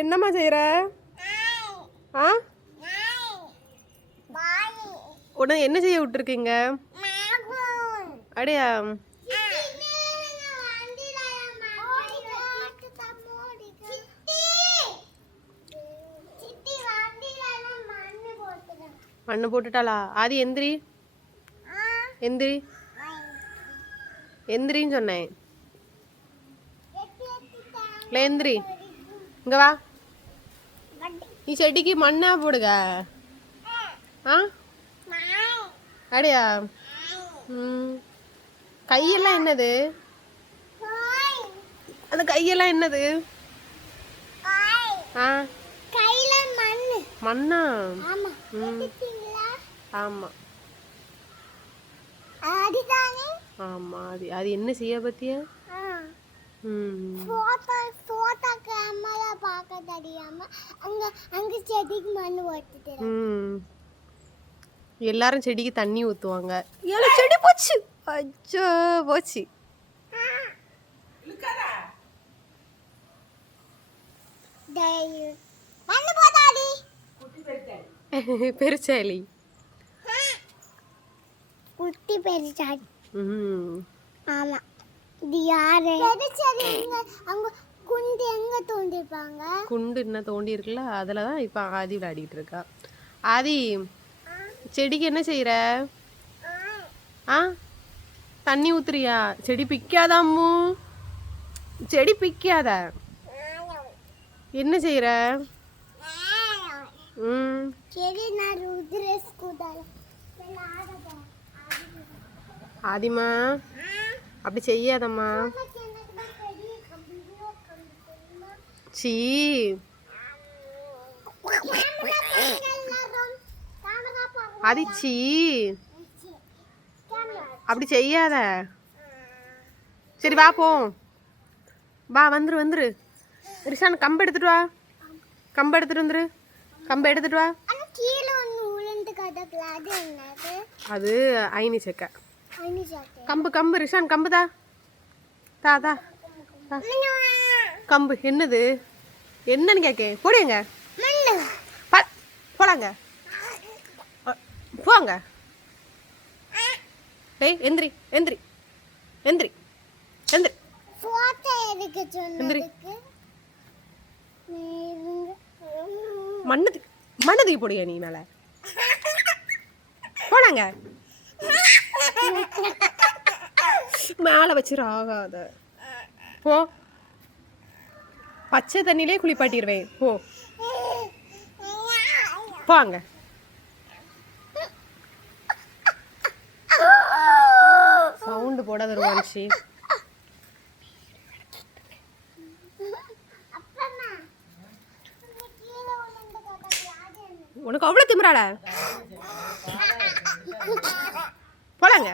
என்னம்மா செய்கிற? ஆ உடனே என்ன செய்ய விட்டுருக்கீங்க? அடையா? மண்ணு போட்டுட்டாளா? ஆதி எந்திரி எந்திரி எந்திரின்னு சொன்னேன். இல்லை எந்திரி, இங்கே வா. நீ செடிக்கு மண்ணா போடுங்க. ஆ அடையா? கையெல்லாம் என்னது? அந்த கையெல்லாம் என்னது? ஆ மண்ணா? ஆமா ஆமா. அது அது என்ன செய்ய பத்தியா? எல்லாரும் செடிக்கு தண்ணி ஊத்துவாங்க. செடி போச்சு, அச்சோ போச்சு. பெருச்சாலி குட்டி பெருச்சாலி. ஆமா. இது யாரு? அங்க குண்டு எங்க தோண்டிருப்பாங்க? குண்டு என்ன தோண்டி இருக்குல்ல, அதில் தான் இப்போ ஆதி விளையாடிட்டு இருக்கா. ஆதி செடிக்கு என்ன செய்யற? ஆ தண்ணி ஊத்துறியா? செடி பிக்காதாம்மு, செடி பிக்காத. என்ன செய்யற? ஆதிமா அப்படி செய்யாதம்மா. சீ ஆதிச்சி அப்படி செய்யாத. சரி வா போ, வா வந்துரு வந்துரு. ரிஷான் கம்பு எடுத்துட்டு வா, கம்பு எடுத்துட்டு வந்துரு, கம்பு எடுத்துட்டு வா. அது ஐனி செக்க. கம்பு கம்பு ரிஷான் கம்பு தா தா தா. கம்பு என்னது? என்னன்னு கேட்க போடுங்க. போலாங்க போங்க. டேய் எந்திரி எந்திரி எந்திரி எந்திரி எந்திரி. மண்ணதுக்கு போடுங்க நீ மேல. போனாங்க மேலே வச்சிரு ஆகாத. போ, பச்சை தண்ணியிலே குளிப்பாட்டிடுவேன். போ போங்க. சவுண்டு போடாத ருவான்ஷி. உனக்கு அவ்வளோ திமிரால? போலாங்க.